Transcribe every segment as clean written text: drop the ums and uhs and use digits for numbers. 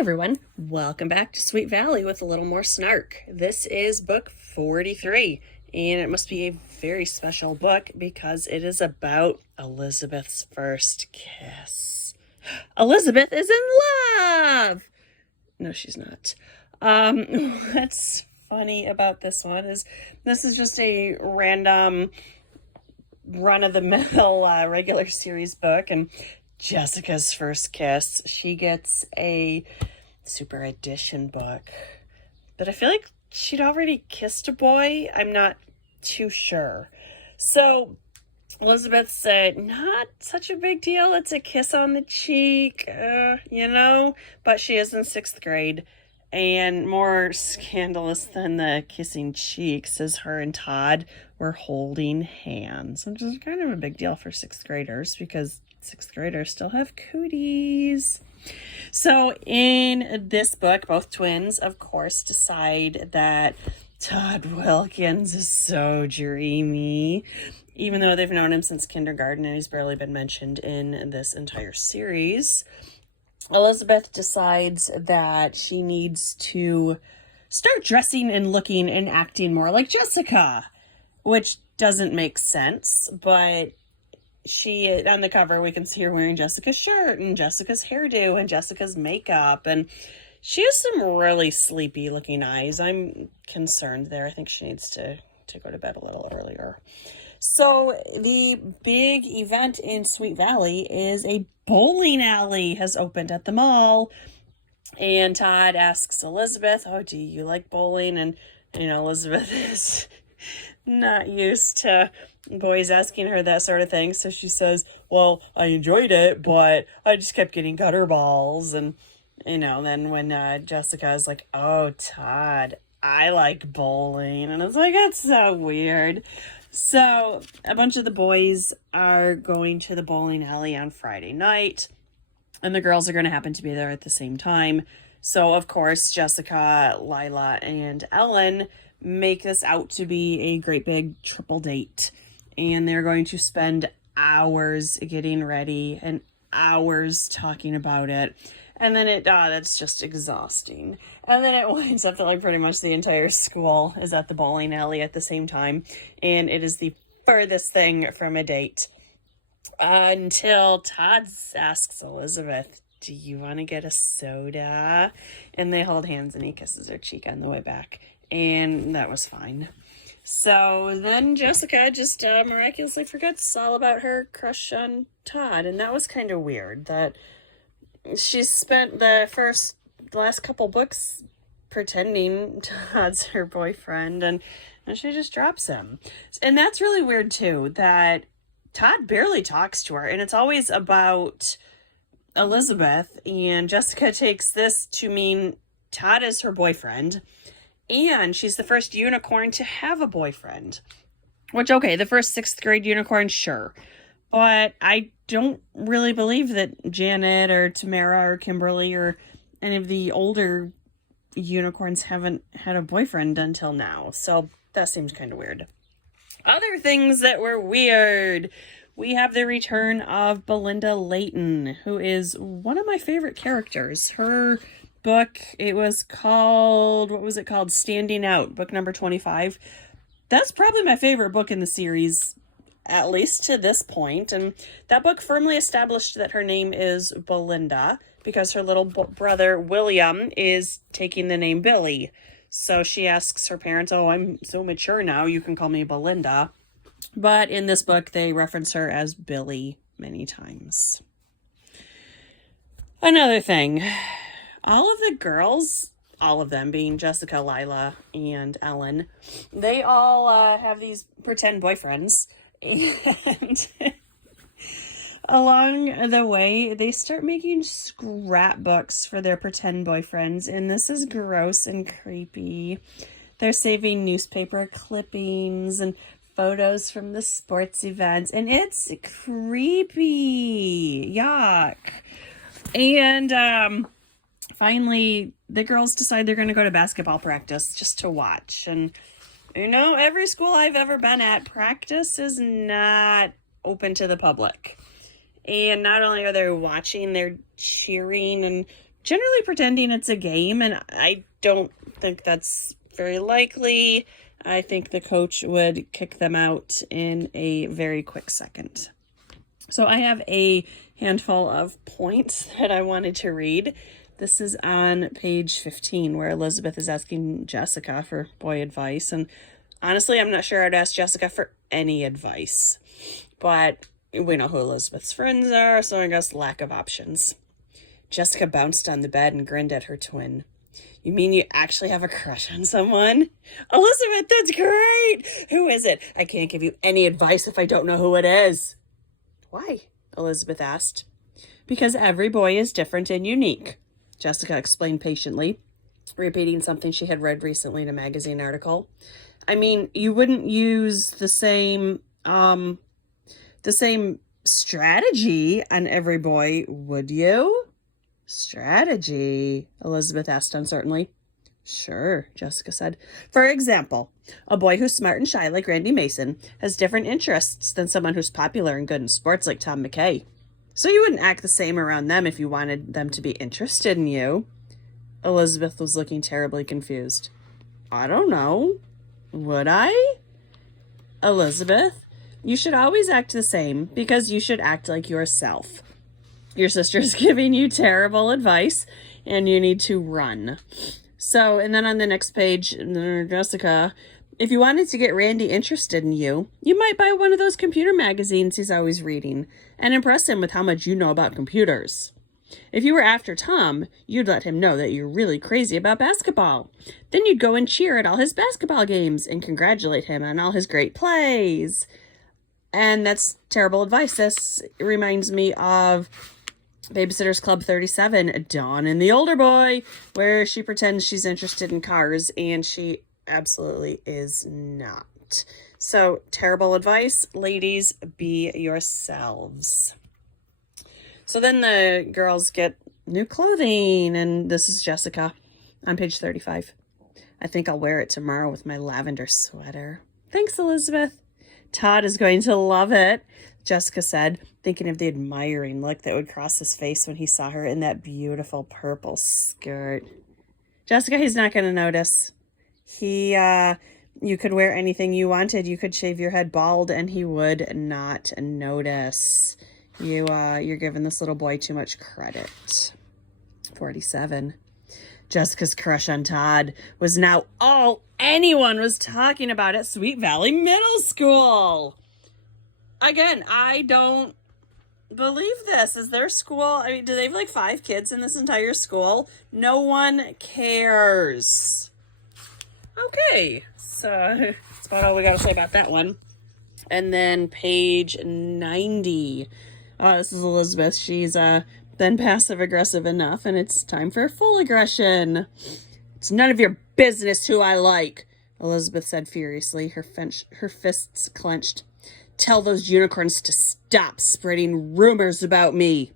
everyone, welcome back to Sweet Valley with a little more Snark. This is book 43, and it must be a very special book because it is about Elizabeth's first kiss. Elizabeth is in love! No, she's not. What's funny about this one is this is just a random run-of-the-mill regular series book, and Jessica's first kiss. She gets a super edition book, but I feel like she'd already kissed a boy. I'm not too sure. So Elizabeth said, not such a big deal. It's a kiss on the cheek, but she is in 6th grade. And more scandalous than the kissing cheeks is her and Todd were holding hands, which is kind of a big deal for 6th graders because 6th graders still have cooties. So in this book, both twins, of course, decide that Todd Wilkins is so dreamy, even though they've known him since kindergarten and he's barely been mentioned in this entire series. Elizabeth decides that she needs to start dressing and looking and acting more like Jessica, which doesn't make sense, but she, on the cover, we can see her wearing Jessica's shirt and Jessica's hairdo and Jessica's makeup, and she has some really sleepy looking eyes. I'm concerned there. I think she needs to go to bed a little earlier. So the big event in Sweet Valley is a bowling alley has opened at the mall, and Todd asks Elizabeth, oh, do you like bowling? And Elizabeth is not used to boys asking her that sort of thing, so she says, well, I enjoyed it, but I just kept getting gutter balls. And then when Jessica is like, oh, Todd, I like bowling, and it's like, that's so weird. So a bunch of the boys are going to the bowling alley on Friday night, and the girls are going to happen to be there at the same time. So, of course, Jessica, Lila, and Ellen make this out to be a great big triple date, and they're going to spend hours getting ready and hours talking about it. And then that's just exhausting. And then it winds up that like pretty much the entire school is at the bowling alley at the same time. And it is the furthest thing from a date. Until Todd asks Elizabeth, do you want to get a soda? And they hold hands and he kisses her cheek on the way back. And that was fine. So then Jessica just miraculously forgets all about her crush on Todd. And that was kind of weird that she spent the last couple books pretending Todd's her boyfriend, and she just drops him. And that's really weird too, that Todd barely talks to her, and it's always about Elizabeth, and Jessica takes this to mean Todd is her boyfriend, and she's the first unicorn to have a boyfriend. Which, okay, the first 6th grade unicorn, sure. But I don't really believe that Janet or Tamara or Kimberly or any of the older unicorns haven't had a boyfriend until now. So that seems kind of weird. Other things that were weird. We have the return of Belinda Layton, who is one of my favorite characters. Her book, it was called, what was it called? Standing Out, book number 25. That's probably my favorite book in the series, at least to this point. And that book firmly established that her name is Belinda because her little brother William is taking the name Billy. So she asks her parents, oh, I'm so mature now, you can call me Belinda. But in this book, they reference her as Billy many times. Another thing, all of the girls, all of them being Jessica, Lila, and Ellen, they all have these pretend boyfriends. And along the way, they start making scrapbooks for their pretend boyfriends, and this is gross and creepy. They're saving newspaper clippings and photos from the sports events, and it's creepy. Yuck. And finally, the girls decide they're going to go to basketball practice just to watch. And every school I've ever been at, practice is not open to the public. And not only are they watching, they're cheering and generally pretending it's a game, and I don't think that's very likely. I think the coach would kick them out in a very quick second. So I have a handful of points that I wanted to read. This is on page 15, where Elizabeth is asking Jessica for boy advice. And honestly, I'm not sure I'd ask Jessica for any advice. But we know who Elizabeth's friends are, so I guess lack of options. Jessica bounced on the bed and grinned at her twin. You mean you actually have a crush on someone? Elizabeth, that's great! Who is it? I can't give you any advice if I don't know who it is. Why? Elizabeth asked. Because every boy is different and unique, Jessica explained patiently, repeating something she had read recently in a magazine article. I mean, you wouldn't use the same strategy on every boy, would you? Strategy? Elizabeth asked uncertainly. Sure, Jessica said. For example, a boy who's smart and shy like Randy Mason has different interests than someone who's popular and good in sports like Tom McKay. So you wouldn't act the same around them if you wanted them to be interested in you. Elizabeth was looking terribly confused. I don't know. Would I? Elizabeth, you should always act the same because you should act like yourself. Your sister's giving you terrible advice and you need to run. So, and then on the next page, Jessica, if you wanted to get Randy interested in you, you might buy one of those computer magazines he's always reading and impress him with how much you know about computers. If you were after Tom, you'd let him know that you're really crazy about basketball. Then you'd go and cheer at all his basketball games and congratulate him on all his great plays. And that's terrible advice. This reminds me of Babysitter's Club 37, Dawn and the Older Boy, where she pretends she's interested in cars and she absolutely is not. So, terrible advice. Ladies, be yourselves. So then the girls get new clothing, and this is Jessica on page 35. I think I'll wear it tomorrow with my lavender sweater. Thanks, Elizabeth. Todd is going to love it, Jessica said, thinking of the admiring look that would cross his face when he saw her in that beautiful purple skirt. Jessica, he's not going to notice. You could wear anything you wanted. You could shave your head bald and he would not notice. You're giving this little boy too much credit. 47. Jessica's crush on Todd was now all anyone was talking about at Sweet Valley Middle School. Again, I don't believe this. Is their school? I mean, do they have like 5 kids in this entire school? No one cares. Okay, so that's about all we got to say about that one. And then page 90. This is Elizabeth. She's been passive-aggressive enough, and it's time for full aggression. It's none of your business who I like, Elizabeth said furiously, her fists clenched. Tell those unicorns to stop spreading rumors about me.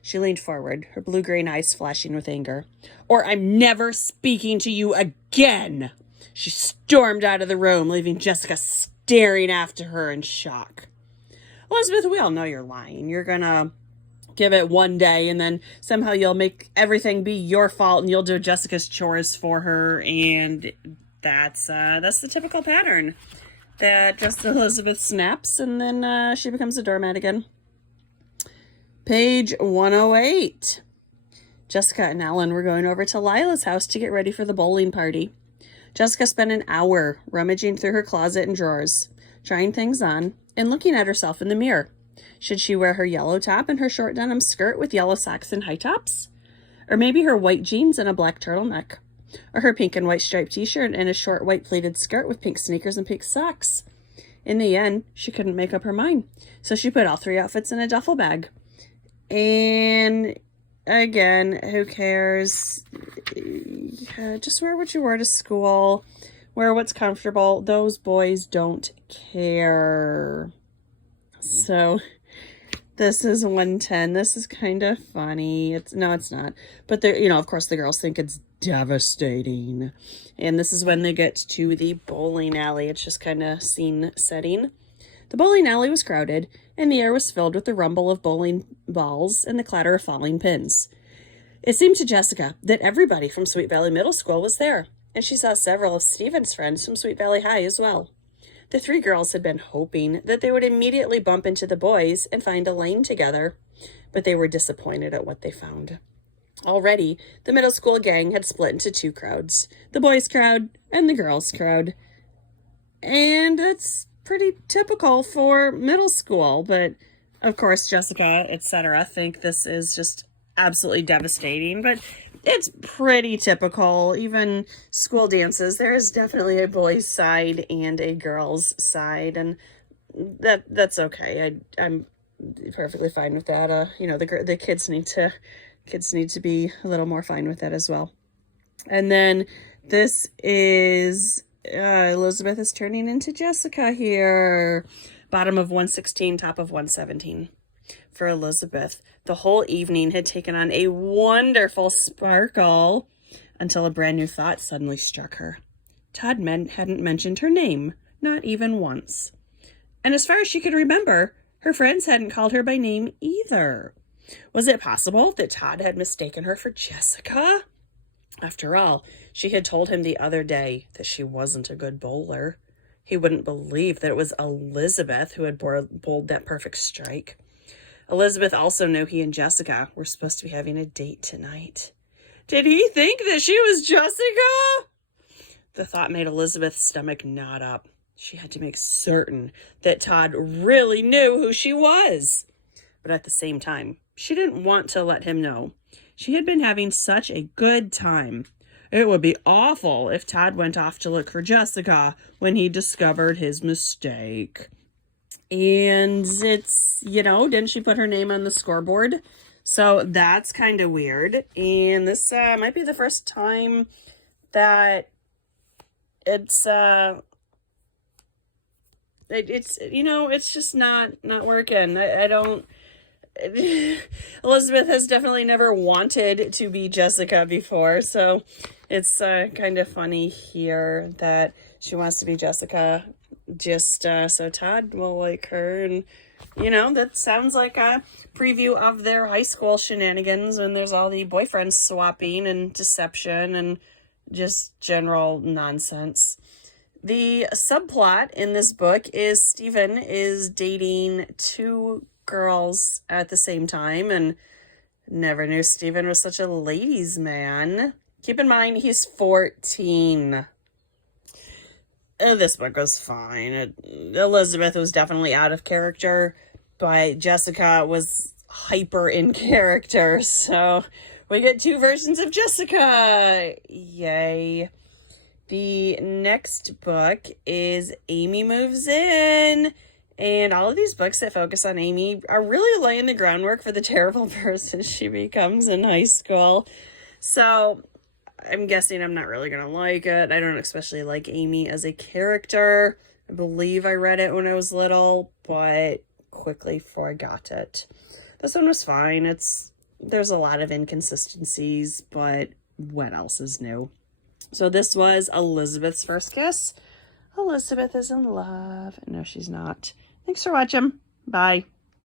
She leaned forward, her blue-green eyes flashing with anger. Or I'm never speaking to you again. She stormed out of the room, leaving Jessica staring after her in shock. Elizabeth, we all know you're lying. You're gonna give it one day and then somehow you'll make everything be your fault and you'll do Jessica's chores for her, and that's the typical pattern. That just Elizabeth snaps and then she becomes a doormat again. Page 108. Jessica and Ellen were going over to Lila's house to get ready for the bowling party. Jessica spent an hour rummaging through her closet and drawers, trying things on, and looking at herself in the mirror. Should she wear her yellow top and her short denim skirt with yellow socks and high tops? Or maybe her white jeans and a black turtleneck? Or her pink and white striped t-shirt and a short white pleated skirt with pink sneakers and pink socks? In the end, she couldn't make up her mind, so she put all 3 outfits in a duffel bag. And again, who cares? Just wear what you wear to school. Wear what's comfortable. Those boys don't care. So this is 110. This is kind of funny. No, it's not. But of course the girls think it's devastating. And this is when they get to the bowling alley. It's just kind of scene setting. The bowling alley was crowded, and the air was filled with the rumble of bowling balls and the clatter of falling pins. It seemed to Jessica that everybody from Sweet Valley Middle School was there, and she saw several of Stephen's friends from Sweet Valley High as well. The three girls had been hoping that they would immediately bump into the boys and find a lane together, but they were disappointed at what they found. Already, the middle school gang had split into two crowds, the boys' crowd and the girls' crowd. And that's pretty typical for middle school, but of course Jessica, etc., think this is just absolutely devastating, but it's pretty typical. Even school dances, there is definitely a boys' side and a girls' side, and that's okay. I'm perfectly fine with that. You know, the kids need to be a little more fine with that as well. And then this is Elizabeth is turning into Jessica here. Bottom of 116, top of 117. For Elizabeth, the whole evening had taken on a wonderful sparkle until a brand new thought suddenly struck her. Todd hadn't mentioned her name, not even once. And as far as she could remember, her friends hadn't called her by name either. Was it possible that Todd had mistaken her for Jessica? After all, she had told him the other day that she wasn't a good bowler. He wouldn't believe that it was Elizabeth who had bowled that perfect strike. Elizabeth also knew he and Jessica were supposed to be having a date tonight. Did he think that she was Jessica? The thought made Elizabeth's stomach knot up. She had to make certain that Todd really knew who she was. But at the same time, she didn't want to let him know. She had been having such a good time. It would be awful if Todd went off to look for Jessica when he discovered his mistake. And it's, you know, didn't she put her name on the scoreboard? So that's kind of weird. And this might be the first time that it's you know, it's just not working. I don't. Elizabeth has definitely never wanted to be Jessica before, so it's kind of funny here that she wants to be Jessica just so Todd will like her. And you know, that sounds like a preview of their high school shenanigans when there's all the boyfriends swapping and deception and just general nonsense. The subplot in this book is Stephen is dating two girls at the same time, and never knew Stephen was such a ladies' man. Keep in mind, he's 14. This book was fine. Elizabeth was definitely out of character, but Jessica was hyper in character, so we get two versions of Jessica. Yay. The next book is Amy Moves In. And all of these books that focus on Amy are really laying the groundwork for the terrible person she becomes in high school. So I'm guessing I'm not really going to like it. I don't especially like Amy as a character. I believe I read it when I was little, but quickly forgot it. This one was fine. There's a lot of inconsistencies, but what else is new? So this was Elizabeth's first kiss. Elizabeth is in love. No, she's not. Thanks for watching. Bye.